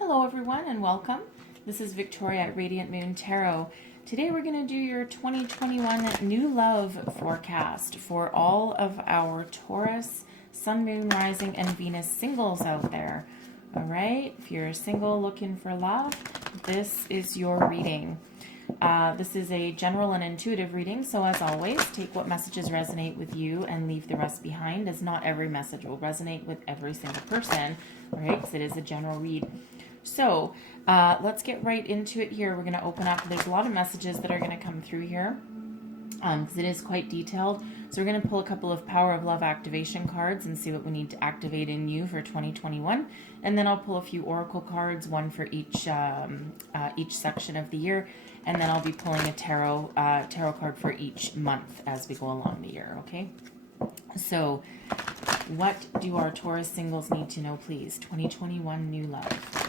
Hello everyone and welcome. This is Victoria at Radiant Moon Tarot. Today we're going to do your 2021 new love forecast for all of our Taurus, Sun, Moon, Rising, and Venus singles out there. All right, if you're single looking for love, this is your reading. This is a general and intuitive reading, so as always, take what messages resonate with you and leave the rest behind, as not every message will resonate with every single person, all right, because it is a general read. So let's get right into it here. We're going to open up. There's a lot of messages that are going to come through here because it is quite detailed. So we're going to pull a couple of Power of Love activation cards and see what we need to activate in you for 2021. And then I'll pull a few oracle cards, one for each section of the year. And then I'll be pulling a tarot card for each month as we go along the year, okay? So what do our Taurus singles need to know, please? 2021 new love.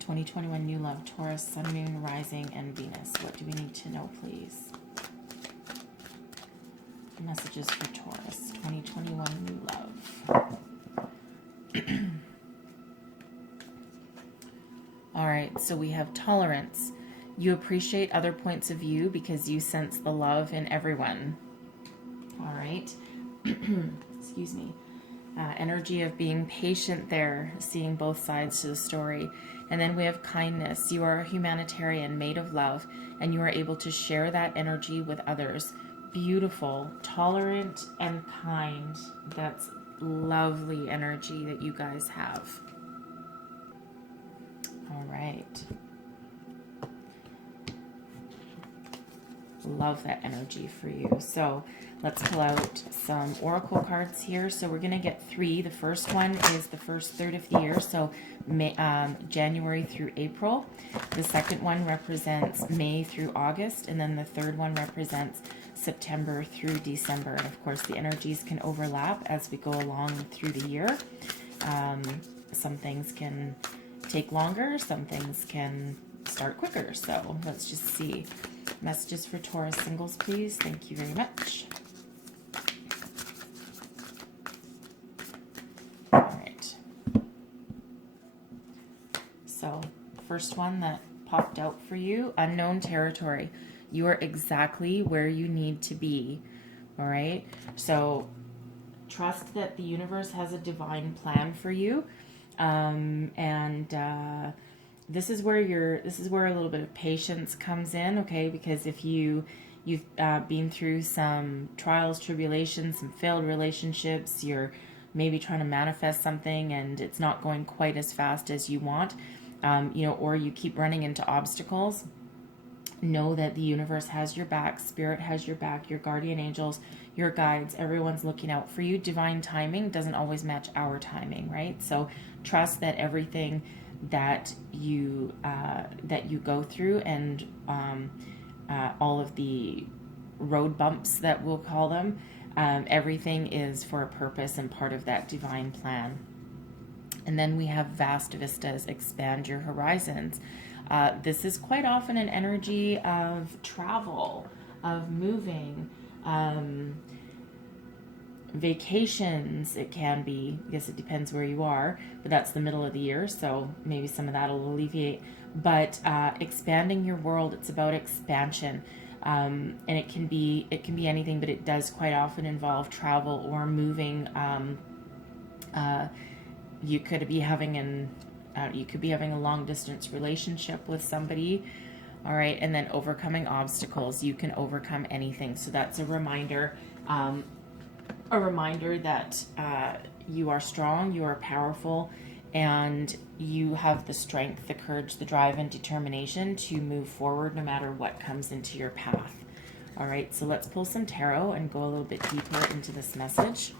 2021 new love, Taurus, Sun, Moon, Rising, and Venus. What do we need to know, please? Messages for Taurus, 2021 new love. All right, so we have tolerance. You appreciate other points of view because you sense the love in everyone. All right. Excuse me. Energy of being patient there, seeing both sides to the story. And then we have kindness. You are a humanitarian made of love, and you are able to share that energy with others. Beautiful, tolerant, and kind. That's lovely energy that you guys have. All right. Love that energy for you. So let's pull out some oracle cards here. So we're going to get three. The first one is the first third of the year, so January through April. The second one represents May through August, and then the third one represents September through December. And of course, the energies can overlap as we go along through the year. Some things can take longer, some things can start quicker. So let's just see. Messages for Taurus singles, please. Thank you very much. All right. So, first one that popped out for you, unknown territory. You are exactly where you need to be. All right. So, trust that the universe has a divine plan for you. This is where a little bit of patience comes in, okay? Because if you've been through some trials, tribulations, some failed relationships, you're maybe trying to manifest something and it's not going quite as fast as you want, or you keep running into obstacles. Know that the universe has your back, spirit has your back, your guardian angels, your guides, everyone's looking out for you. Divine timing doesn't always match our timing, right? So trust that everything that you go through and all of the road bumps that we'll call them, everything is for a purpose and part of that divine plan. And then we have vast vistas, expand your horizons. This is quite often an energy of travel, of moving, vacations. It can be, I guess it depends where you are, but that's the middle of the year, so maybe some of that will alleviate. But expanding your world, it's about expansion, and it can be anything, but it does quite often involve travel or moving. You could be having a long distance relationship with somebody. All right, and then overcoming obstacles. You can overcome anything. So that's a reminder. A reminder that you are strong, you are powerful, and you have the strength, the courage, the drive, and determination to move forward no matter what comes into your path. All right, so let's pull some tarot and go a little bit deeper into this message.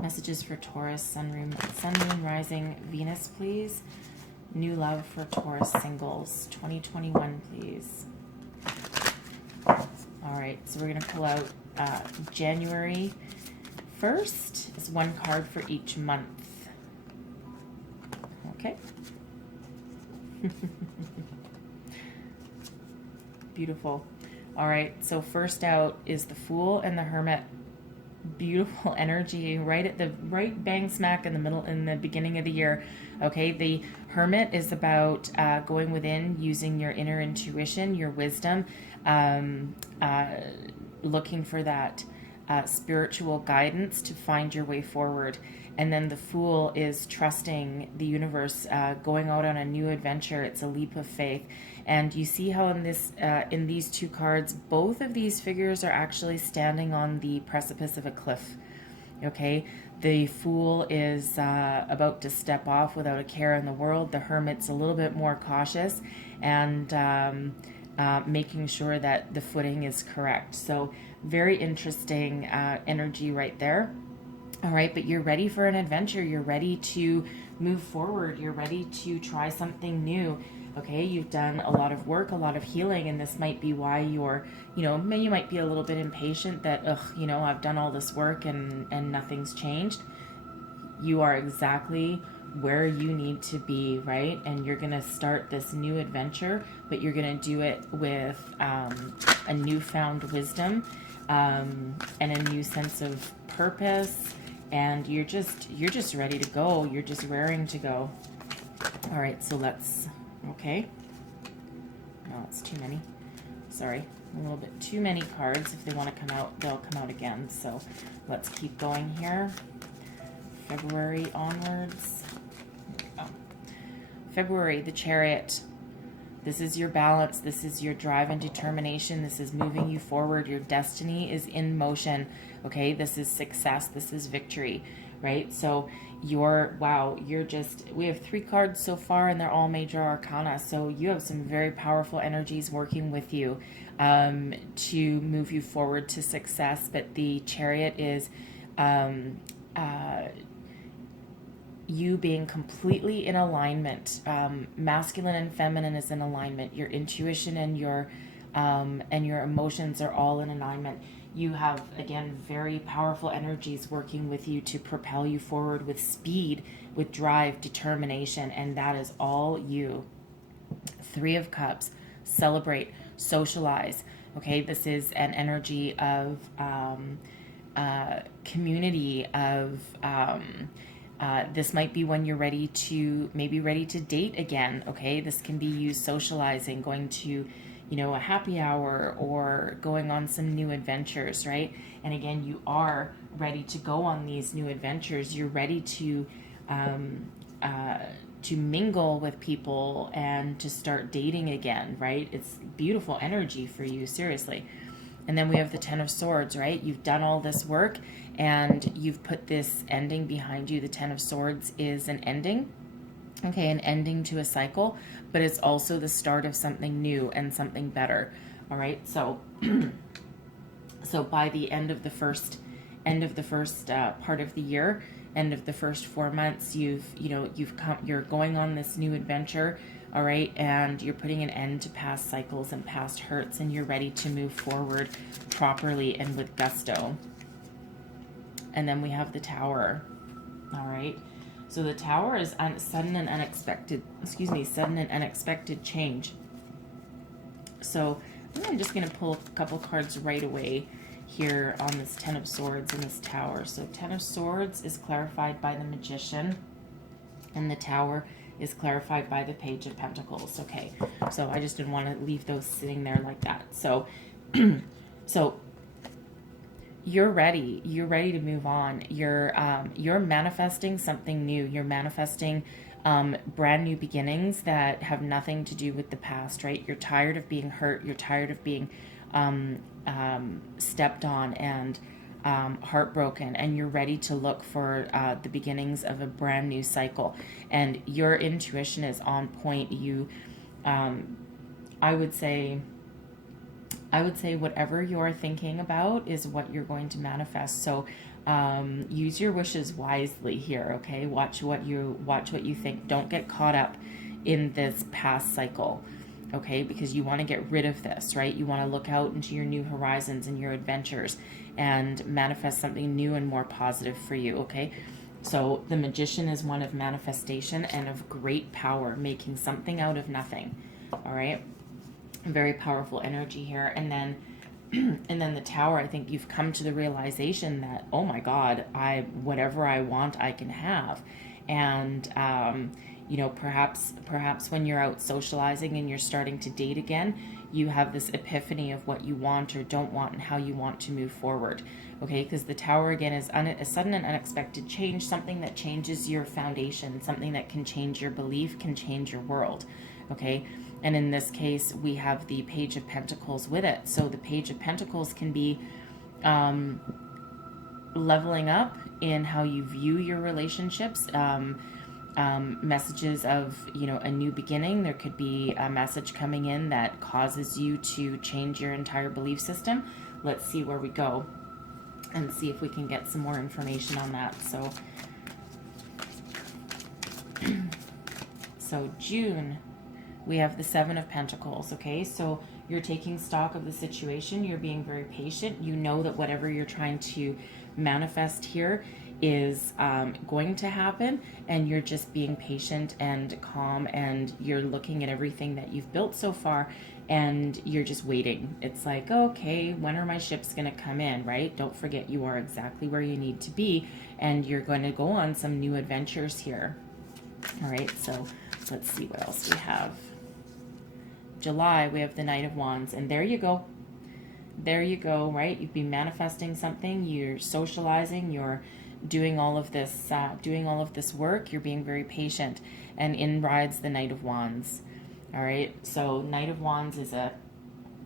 Messages for Taurus, Sun, Moon, Rising, Venus, please. New love for Taurus singles, 2021, please. All right, so we're going to pull out January 1st is one card for each month. Okay. Beautiful. All right, so first out is the Fool and the Hermit. beautiful energy right at the right bang smack in the middle, in the beginning of the year. Okay, the Hermit is about going within, using your inner intuition, your wisdom, looking for that spiritual guidance to find your way forward. And then the Fool is trusting the universe, going out on a new adventure. It's a leap of faith. And you see how in these two cards, both of these figures are actually standing on the precipice of a cliff. Okay, the Fool is about to step off without a care in the world. The Hermit's a little bit more cautious and making sure that the footing is correct. So very interesting energy right there. All right, but you're ready for an adventure. You're ready to move forward. You're ready to try something new. Okay, you've done a lot of work, a lot of healing, and this might be why you're, you might be a little bit impatient that, I've done all this work and nothing's changed. You are exactly where you need to be, right? And you're going to start this new adventure, but you're going to do it with a newfound wisdom and a new sense of purpose. And you're just ready to go. You're just raring to go. All right, so okay. No, it's too many. Sorry, a little bit too many cards. If they want to come out, they'll come out again. So let's keep going here. February onwards. February, the Chariot. This is your balance. This is your drive and determination. This is moving you forward. Your destiny is in motion. Okay, this is success. This is victory, right? So we have 3 cards so far, and they're all major arcana. So you have some very powerful energies working with you to move you forward to success. But the Chariot is you being completely in alignment. Masculine and feminine is in alignment. Your intuition and your emotions are all in alignment. You have, again, very powerful energies working with you to propel you forward with speed, with drive, determination, and that is all you. 3 of Cups. Celebrate, socialize. Okay, this is an energy of community, of this might be when you're ready to date again. Okay, this can be used socializing, going to a happy hour, or going on some new adventures, right? And again, you are ready to go on these new adventures. You're ready to mingle with people and to start dating again, right? It's beautiful energy for you, seriously. And then we have the 10 of Swords, right? You've done all this work and you've put this ending behind you. The 10 of Swords is an ending, okay, an ending to a cycle, but it's also the start of something new and something better. All right, so so by the end of the first part of the year, end of the first 4 months, you're going on this new adventure. All right, and you're putting an end to past cycles and past hurts, and you're ready to move forward properly and with gusto. And then we have the Tower. All right, so the Tower is sudden and unexpected change. So I'm just going to pull a couple cards right away here on this 10 of Swords and this Tower. So 10 of Swords is clarified by the Magician, and the Tower is clarified by the Page of Pentacles. Okay, so I just didn't want to leave those sitting there like that. So so you're ready to move on. You're manifesting something new. You're manifesting brand new beginnings that have nothing to do with the past, right? You're tired of being hurt. You're tired of being stepped on and heartbroken, and you're ready to look for the beginnings of a brand new cycle. And your intuition is on point. You, I would say whatever you're thinking about is what you're going to manifest. So use your wishes wisely here, okay? Watch what you think. Don't get caught up in this past cycle, okay? Because you want to get rid of this, right? You want to look out into your new horizons and your adventures and manifest something new and more positive for you, okay? So the Magician is one of manifestation and of great power, making something out of nothing, all right? Very powerful energy here. And then And then the Tower, I think you've come to the realization that, oh my God, whatever I want, I can have. And, you know, perhaps when you're out socializing and you're starting to date again, you have this epiphany of what you want or don't want and how you want to move forward. Okay, because the Tower again is a sudden and unexpected change, something that changes your foundation, something that can change your belief, can change your world. Okay, and in this case, we have the Page of Pentacles with it. So the Page of Pentacles can be leveling up in how you view your relationships, messages of, you know, a new beginning. There could be a message coming in that causes you to change your entire belief system. Let's see where we go and see if we can get some more information on that. So June, we have the Seven of Pentacles. Okay, so you're taking stock of the situation. You're being very patient. You know that whatever you're trying to manifest here is going to happen, and you're just being patient and calm, and you're looking at everything that you've built so far, and you're just waiting. It's like, okay, when are my ships going to come in, right? Don't forget, you are exactly where you need to be, and you're going to go on some new adventures here. All right, so let's see what else we have. July, we have the Knight of Wands, and there you go. There you go, right? You've been manifesting something, you're socializing, you're doing all of this work, you're being very patient, and in rides the Knight of Wands. All right, so Knight of Wands is a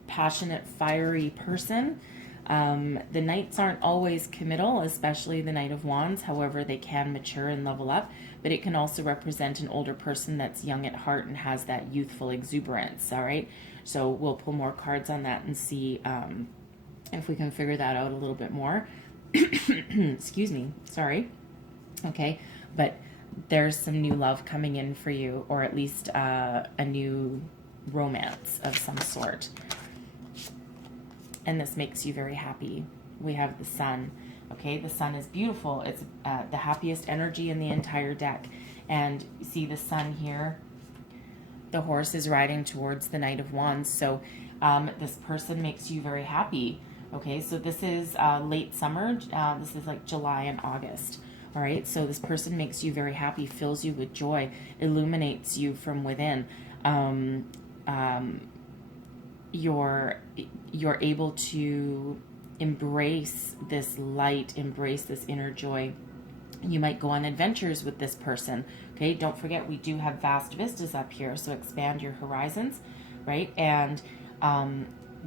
passionate, fiery person. The Knights aren't always committal, especially the Knight of Wands. However, they can mature and level up, but it can also represent an older person that's young at heart and has that youthful exuberance. All right, so we'll pull more cards on that and see if we can figure that out a little bit more. Excuse me, sorry. Okay, but there's some new love coming in for you, or at least a new romance of some sort. And this makes you very happy. We have the Sun. Okay, the Sun is beautiful. It's the happiest energy in the entire deck. And you see the Sun here. The horse is riding towards the Knight of Wands. So this person makes you very happy. Okay, so this is late summer. This is like July and August. All right, so this person makes you very happy, fills you with joy, illuminates you from within. You're able to embrace this light, embrace this inner joy. You might go on adventures with this person. Okay, don't forget, we do have vast vistas up here, so expand your horizons, right? And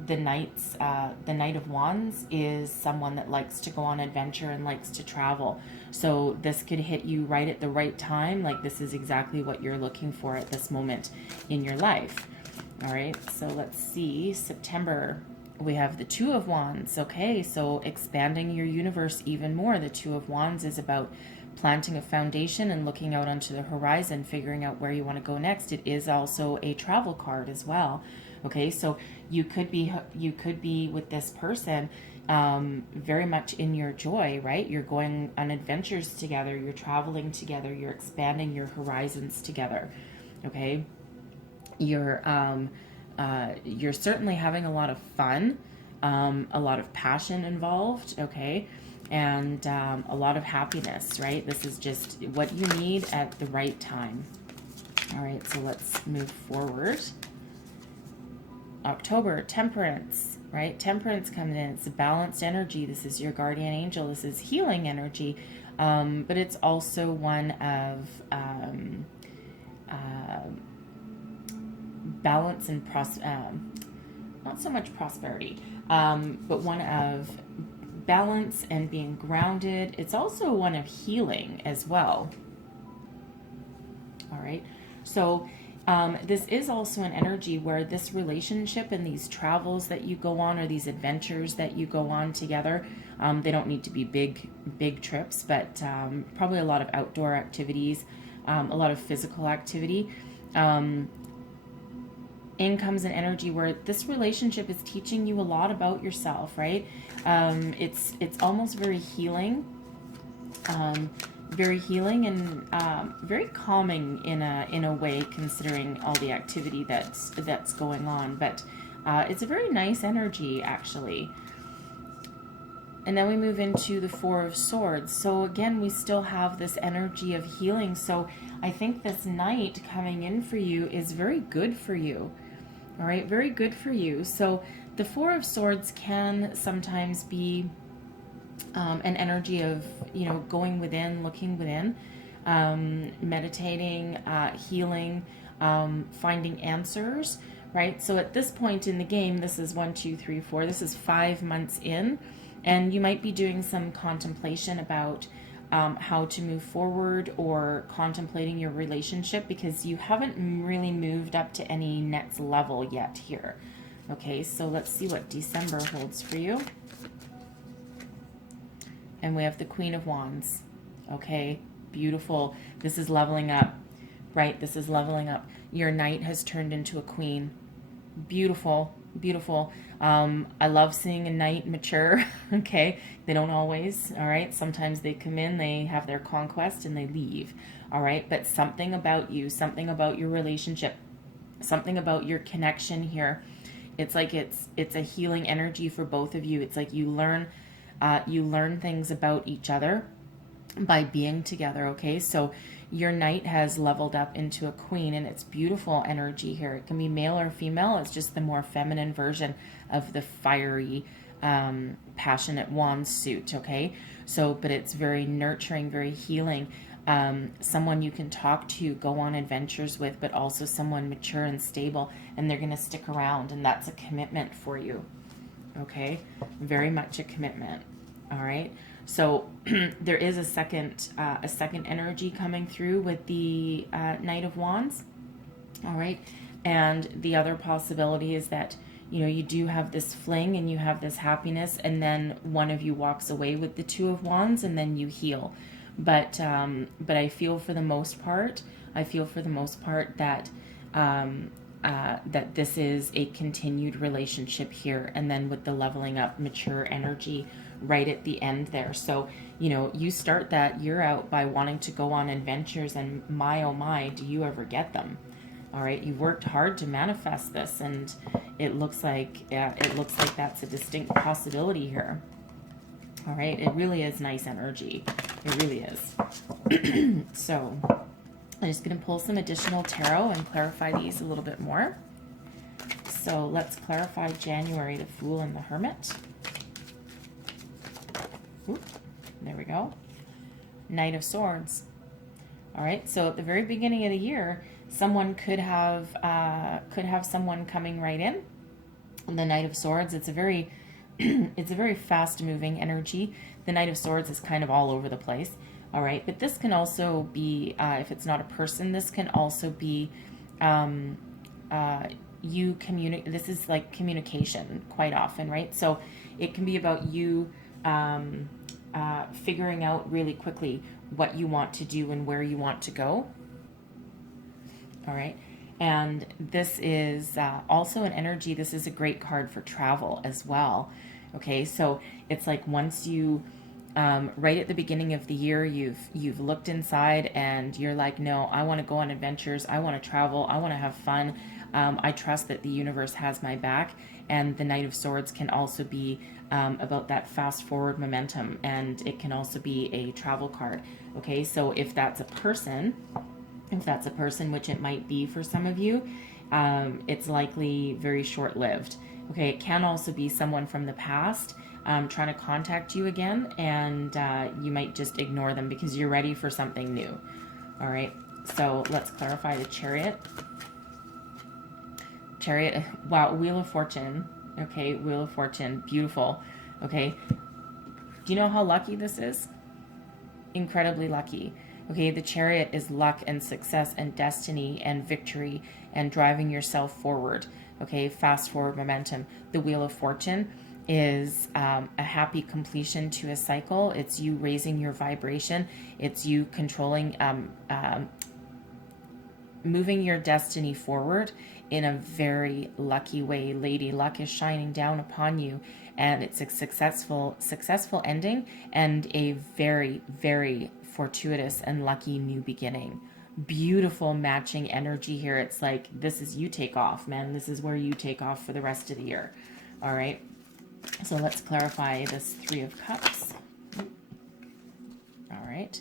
the Knight of Wands is someone that likes to go on adventure and likes to travel. So this could hit you right at the right time. Like, this is exactly what you're looking for at this moment in your life. All right, so let's see. September, we have the Two of Wands. Okay, so expanding your universe even more. The Two of Wands is about planting a foundation and looking out onto the horizon, figuring out where you want to go next. It is also a travel card as well. Okay, so you could be with this person very much in your joy, right? You're going on adventures together, you're traveling together, you're expanding your horizons together. Okay, you're certainly having a lot of fun, a lot of passion involved. Okay, and a lot of happiness, right? This is just what you need at the right time. All right, so let's move forward. October, Temperance, right? Temperance coming in. It's a balanced energy. This is your guardian angel. This is healing energy, but it's also one of balance and not so much prosperity, but one of balance and being grounded. It's also one of healing as well. All right, so this is also an energy where this relationship and these travels that you go on, or these adventures that you go on together, they don't need to be big trips, but probably a lot of outdoor activities, a lot of physical activity. In comes an energy where this relationship is teaching you a lot about yourself, right? It's almost very healing. Very healing and very calming in a way, considering all the activity that's going on. But It's a very nice energy, actually. And then we move into the Four of Swords. So again, we still have this energy of healing. So I think this night coming in for you is very good for you. All right, very good for you. So the Four of Swords can sometimes be an energy of, going within, looking within, meditating, healing, finding answers, right? So at this point in the game, this is 1, 2, 3, 4, this is 5 months in, and you might be doing some contemplation about how to move forward, or contemplating your relationship, because you haven't really moved up to any next level yet here. Okay, so let's see what December holds for you. And we have the Queen of Wands. Okay, beautiful. This is leveling up, right? This is leveling up. Your knight has turned into a queen. Beautiful, beautiful. I love seeing a knight mature. Okay, they don't always. All right, sometimes they come in, they have their conquest, and they leave. All right, but something about you, something about your relationship, something about your connection here. It's like it's a healing energy for both of you. It's like you learn things about each other by being together. Okay, so your knight has leveled up into a queen, and it's beautiful energy here. It can be male or female. It's just the more feminine version of the fiery, passionate wand suit. Okay, so but it's very nurturing, very healing. Someone you can talk to, go on adventures with, but also someone mature and stable, and they're going to stick around, and that's a commitment for you. Okay, very much a commitment. All right, so there is a second energy coming through with the Knight of Wands. All right, and the other possibility is that you do have this fling, and you have this happiness, and then one of you walks away with the Two of Wands, and then you heal. But I feel for the most part, that that this is a continued relationship here, and then with the leveling up, mature energy right at the end there. So you start that year out by wanting to go on adventures, and my oh my, do you ever get them? All right, you've worked hard to manifest this, and it looks like that's a distinct possibility here. All right, it really is nice energy. It really is. So I'm just going to pull some additional tarot and clarify these a little bit more. So let's clarify January, the Fool and the Hermit. Oop, there we go. Knight of Swords. All right, so at the very beginning of the year, someone could have someone coming right in. The Knight of Swords, it's a very fast-moving energy. The Knight of Swords is kind of all over the place. All right, but this can also be, if it's not a person, this can also be you communicate. This is like communication quite often, right? So it can be about you figuring out really quickly what you want to do and where you want to go. All right. And this is also an energy. This is a great card for travel as well. Okay, so it's like once you, right at the beginning of the year, you've looked inside and you're like, no, I want to go on adventures. I want to travel. I want to have fun. I trust that the universe has my back. And the Knight of Swords can also be about that fast forward momentum, and it can also be a travel card. Okay, so if that's a person, which it might be for some of you, it's likely very short-lived. Okay, it can also be someone from the past trying to contact you again, and you might just ignore them because you're ready for something new. All right, so let's clarify the Chariot. Chariot, wow, Wheel of Fortune. Okay, Wheel of Fortune, beautiful. Okay, do you know how lucky this is? Incredibly lucky. Okay, the Chariot is luck and success and destiny and victory and driving yourself forward. Okay, fast forward momentum. The Wheel of Fortune is a happy completion to a cycle. It's you raising your vibration. It's you controlling, moving your destiny forward in a very lucky way. Lady Luck is shining down upon you, and it's a successful ending and a very, very fortuitous and lucky new beginning. beautiful matching energy here. It's like, this is you take off, man. This is where you take off for the rest of the year. All right. So let's clarify this Three of Cups. All right.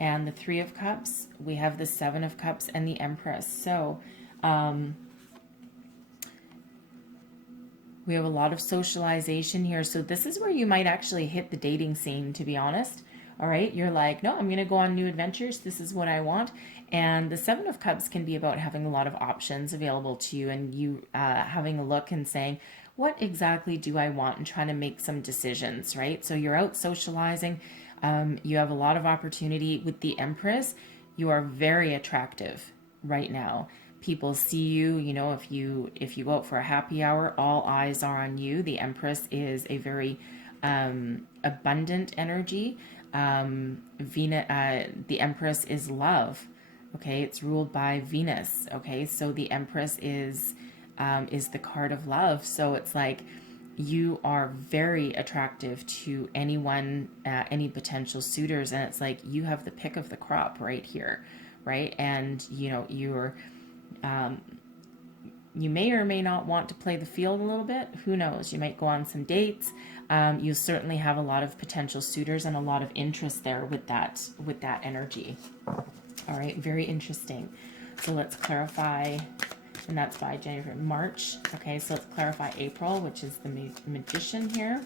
And the Three of Cups, we have the Seven of Cups and the Empress. So, we have a lot of socialization here. So this is where you might actually hit the dating scene, to be honest. All right. You're like, no, I'm going to go on new adventures. This is what I want. And the Seven of Cups can be about having a lot of options available to you, and you having a look and saying, what exactly do I want, and trying to make some decisions, right? So you're out socializing. You have a lot of opportunity with the Empress. You are very attractive right now. People see you, you know, if you go out for a happy hour, all eyes are on you. The Empress is a very abundant energy. The Empress is love. Okay, it's ruled by Venus. Okay, so the Empress is the card of love. So it's like you are very attractive to anyone, any potential suitors, and it's like you have the pick of the crop right here, right? And you know you may or may not want to play the field a little bit. Who knows? You might go on some dates. You certainly have a lot of potential suitors and a lot of interest there with that energy. All right, very interesting. So let's clarify, and that's by January, March. Okay, so let's clarify April, which is the Magician here.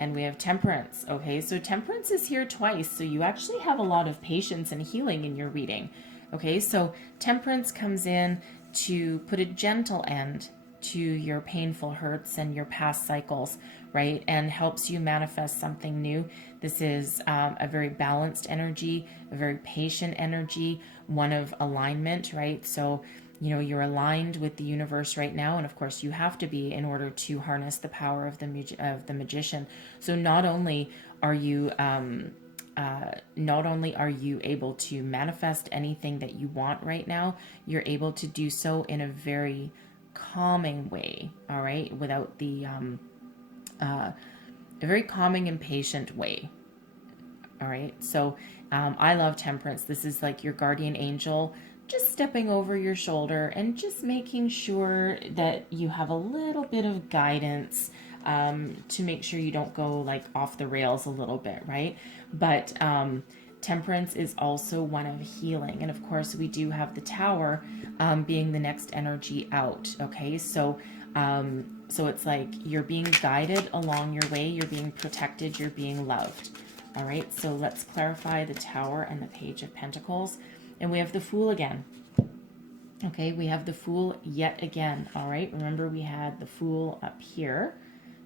And we have Temperance. Okay, so Temperance is here twice. So you actually have a lot of patience and healing in your reading. Okay, so Temperance comes in to put a gentle end to your painful hurts and your past cycles, right? And helps you manifest something new. This is a very balanced energy, a very patient energy, one of alignment, right? So, you know, you're aligned with the universe right now. And of course you have to be in order to harness the power of the Magician. So not only are you able to manifest anything that you want right now, you're able to do so in a very calming way, all right, without the a very calming and patient way. All right, so I love Temperance. This is like your guardian angel just stepping over your shoulder and just making sure that you have a little bit of guidance to make sure you don't go like off the rails a little bit, right? But Temperance is also one of healing. And of course, we do have the Tower being the next energy out. Okay, so it's like you're being guided along your way. You're being protected. You're being loved. All right, so let's clarify the Tower and the Page of Pentacles. And we have the Fool again. Okay, we have the Fool yet again. All right, remember we had the Fool up here,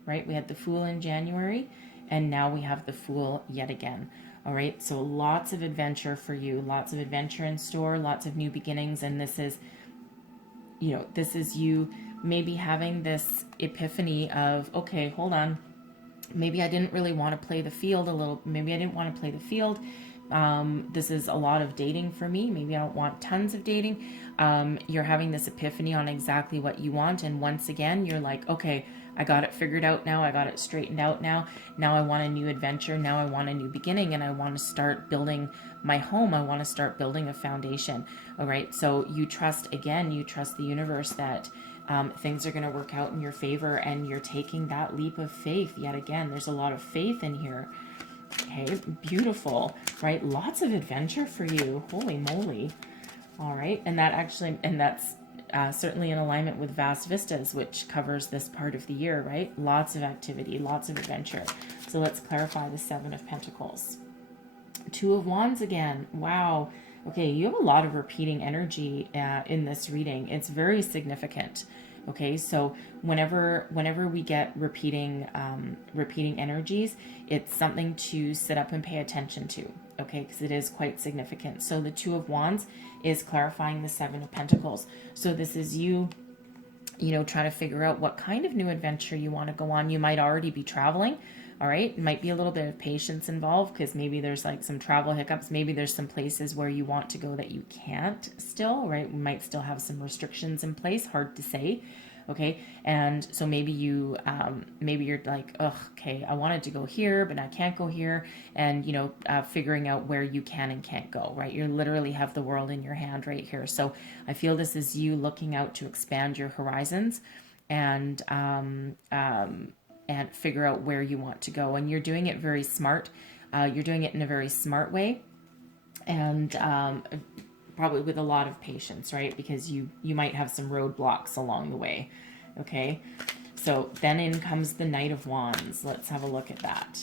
right? We had the Fool in January, and now we have the Fool yet again. All right, so lots of adventure for you, lots of adventure in store, lots of new beginnings. And this is, you know, this is you maybe having this epiphany of, okay, hold on. Maybe I didn't really want to play the field a little. Maybe I didn't want to play the field. This is a lot of dating for me. Maybe I don't want tons of dating. You're having this epiphany on exactly what you want. And once again, you're like, okay, I got it figured out now. I got it straightened out now. Now I want a new adventure. Now I want a new beginning, and I want to start building my home. I want to start building a foundation. All right. So you trust the universe that things are going to work out in your favor, and you're taking that leap of faith yet again. There's a lot of faith in here. Okay, beautiful, right? Lots of adventure for you. Holy moly. All right, and that's certainly in alignment with Vast Vistas, which covers this part of the year, right? Lots of activity, lots of adventure. So let's clarify the Seven of Pentacles. Two of Wands again. Wow. Okay, you have a lot of repeating energy in this reading. It's very significant. Okay, so whenever we get repeating energies, it's something to sit up and pay attention to. Okay, because it is quite significant. So the Two of Wands is clarifying the Seven of Pentacles. So this is you trying to figure out what kind of new adventure you want to go on. You might already be traveling. All right, might be a little bit of patience involved because maybe there's like some travel hiccups. Maybe there's some places where you want to go that you can't still, right? We might still have some restrictions in place, hard to say. Okay. And so maybe maybe you're like, ugh, okay, I wanted to go here, but I can't go here. And, figuring out where you can and can't go, right? You literally have the world in your hand right here. So I feel this is you looking out to expand your horizons and, and figure out where you want to go. And you're doing it very smart. You're doing it in a very smart way. And, probably with a lot of patience, right? Because you might have some roadblocks along the way. Okay. So then in comes the Knight of Wands. Let's have a look at that.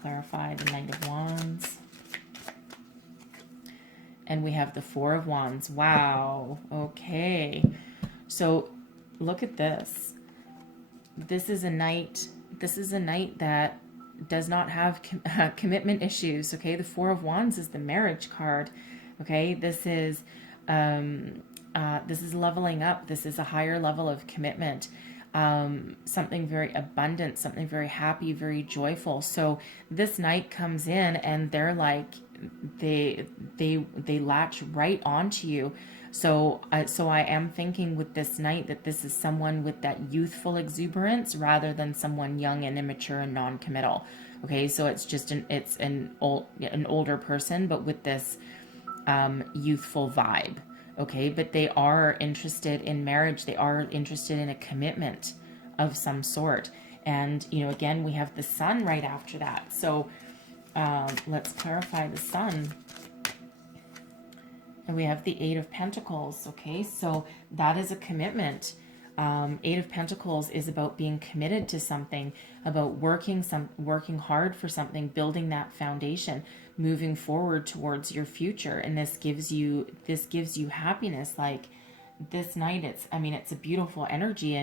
Clarify the Knight of Wands. And we have the Four of Wands. Wow. Okay. So look at this. This is a knight that does not have commitment issues. Okay. The Four of Wands is the marriage card. Okay. This is leveling up. This is a higher level of commitment. Something very abundant, something very happy, very joyful. So this knight comes in and they're like, they latch right onto you. So I am thinking with this knight that this is someone with that youthful exuberance rather than someone young and immature and non-committal. Okay. So it's just an older person, but with this, youthful vibe. Okay. But they are interested in marriage. They are interested in a commitment of some sort. And, again, we have the Sun right after that. So, let's clarify the Sun. And we have the Eight of Pentacles. Okay. So that is a commitment. Eight of Pentacles is about being committed to something, about working hard for something, building that foundation, moving forward towards your future. And this gives you happiness. Like this night, it's a beautiful energy.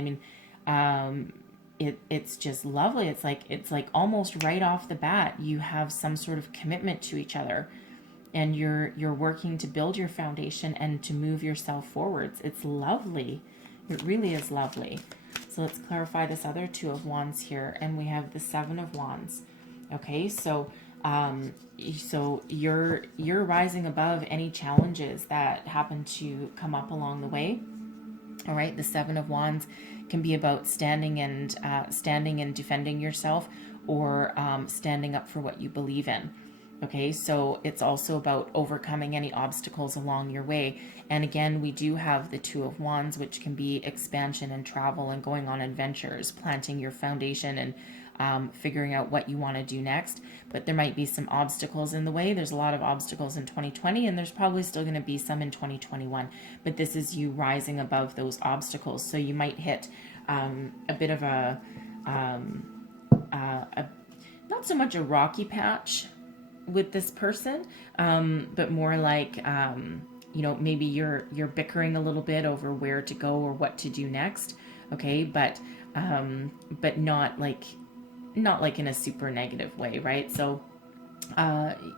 It's just lovely. It's like almost right off the bat, you have some sort of commitment to each other. And you're working to build your foundation and to move yourself forwards. It's lovely. It really is lovely. So let's clarify this other Two of Wands here. And we have the Seven of Wands. Okay, so you're rising above any challenges that happen to come up along the way. All right, the Seven of Wands can be about standing and defending yourself, or standing up for what you believe in. Okay, so it's also about overcoming any obstacles along your way. And again, we do have the Two of Wands, which can be expansion and travel and going on adventures, planting your foundation and figuring out what you want to do next. But there might be some obstacles in the way. There's a lot of obstacles in 2020, and there's probably still going to be some in 2021. But this is you rising above those obstacles. So you might hit a bit of a not so much a rocky patch with this person, but more like, maybe you're bickering a little bit over where to go or what to do next. Okay. But not like in a super negative way. Right. So,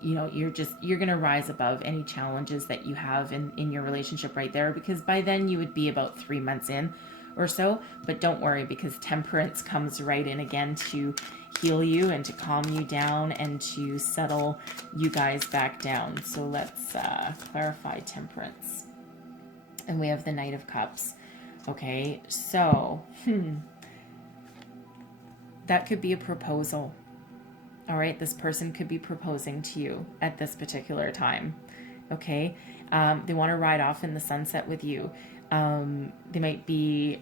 you're going to rise above any challenges that you have in your relationship right there, because by then you would be about 3 months in or so. But don't worry, because Temperance comes right in again to heal you and to calm you down and to settle you guys back down. So let's clarify Temperance. And we have the Knight of Cups. Okay, so that could be a proposal. All right, this person could be proposing to you at this particular time. Okay, they want to ride off in the sunset with you. They might be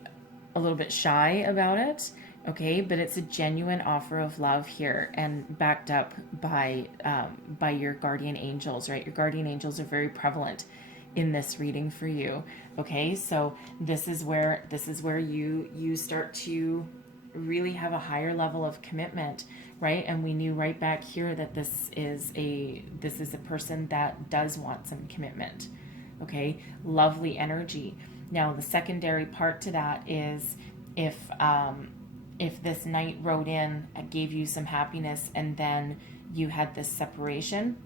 a little bit shy about it. Okay, but it's a genuine offer of love here, and backed up by your guardian angels, right? Your guardian angels are very prevalent in this reading for you. Okay, so this is where you start to really have a higher level of commitment, right? And we knew right back here that this is a person that does want some commitment. Okay, lovely energy. Now the secondary part to that is if this knight rode in and gave you some happiness and then you had this separation,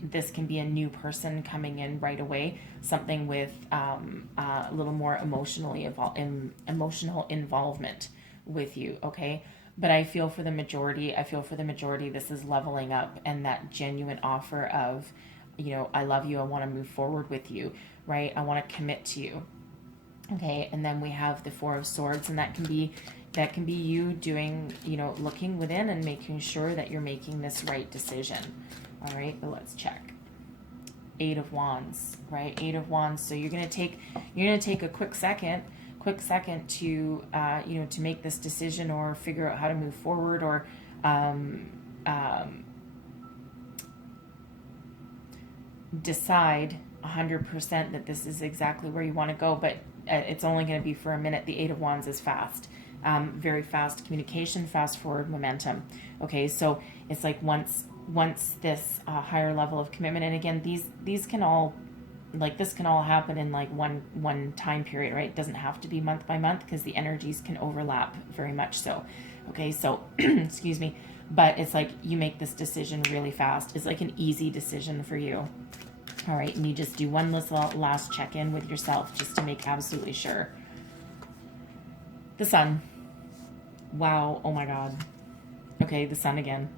this can be a new person coming in right away, something with a little more emotional involvement with you. Okay, but I feel for the majority this is leveling up, and that genuine offer of, I love you, I want to move forward with you, right? I want to commit to you. Okay, and then we have the Four of Swords, and that can be you doing, you know, looking within and making sure that you're making this right decision. All right, but let's check. Eight of Wands, right? Eight of Wands. So you're gonna take a quick second to you know, to make this decision or figure out how to move forward, or decide 100% that this is exactly where you want to go, but it's only going to be for a minute. The Eight of Wands is fast, very fast communication, fast forward momentum. Okay, so it's like once this higher level of commitment, and again, these can all, like, this can all happen in like one time period, right? It doesn't have to be month by month, because the energies can overlap very much so. Okay, so excuse me, but it's like you make this decision really fast. It's like an easy decision for you. All right, and you just do one last check-in with yourself just to make absolutely sure. The Sun. Wow, oh my God. Okay, the Sun again.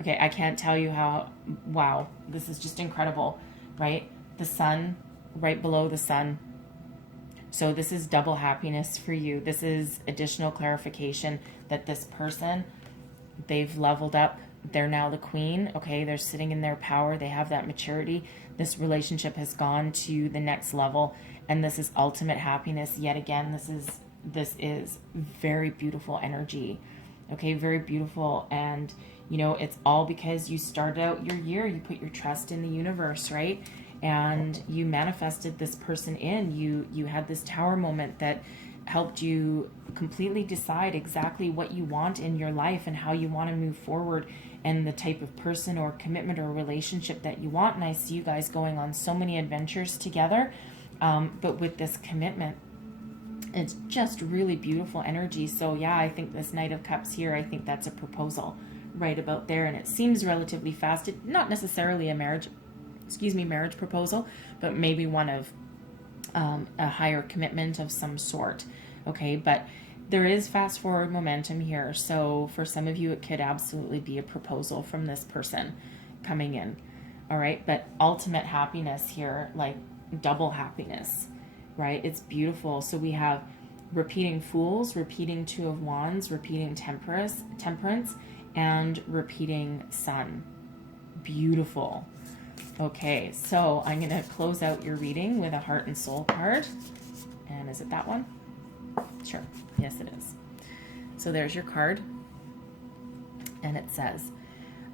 Okay, I can't tell you how, wow, this is just incredible, right? The Sun, right below the Sun. So this is double happiness for you. This is additional clarification that this person, they've leveled up. They're now the queen. Okay, they're sitting in their power. They have that maturity. This relationship has gone to the next level, and this is ultimate happiness. Yet again, this is very beautiful energy. Okay, very beautiful. And you know, it's all because you started out your year, you put your trust in the universe, right? And you manifested this person in. You had this tower moment that helped you completely decide exactly what you want in your life and how you want to move forward, and the type of person or commitment or relationship that you want. And I see you guys going on so many adventures together, but with this commitment, it's just really beautiful energy. So yeah, I think this Knight of Cups here, I think that's a proposal right about there, and it seems relatively fast. Not necessarily a marriage proposal, but maybe one of a higher commitment of some sort. Okay, but there is fast forward momentum here. So for some of you, it could absolutely be a proposal from this person coming in. All right, but ultimate happiness here, like double happiness, right? It's beautiful. So we have repeating Fools, repeating Two of Wands, repeating Temperance, and repeating Sun. Beautiful. Okay, so I'm going to close out your reading with a Heart and Soul card. And is it that one? Sure. Yes, it is. So there's your card. And it says,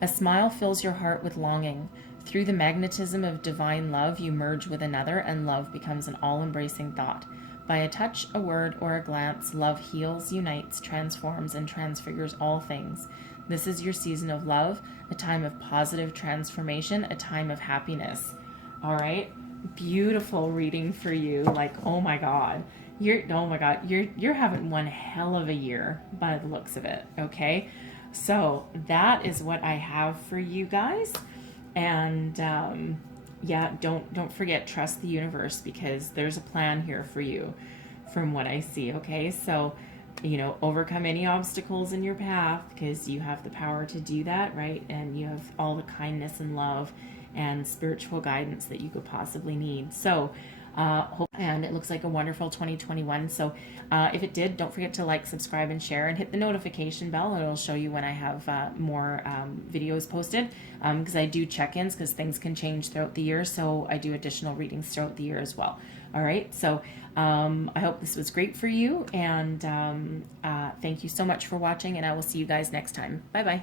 a smile fills your heart with longing. Through the magnetism of divine love, you merge with another, and love becomes an all-embracing thought. By a touch, a word, or a glance, love heals, unites, transforms, and transfigures all things. This is your season of love, a time of positive transformation, a time of happiness. All right? Beautiful reading for you. Like, oh my God. You're having one hell of a year by the looks of it, okay? So that is what I have for you guys. And yeah, don't forget, trust the universe, because there's a plan here for you from what I see, okay? So, you know, overcome any obstacles in your path, because you have the power to do that, right? And you have all the kindness and love and spiritual guidance that you could possibly need. So, and it looks like a wonderful 2021. So if it did, don't forget to like, subscribe, and share, and hit the notification bell. It'll show you when I have more videos posted, because I do check-ins, because things can change throughout the year. So I do additional readings throughout the year as well. All right. So I hope this was great for you. And thank you so much for watching, and I will see you guys next time. Bye-bye.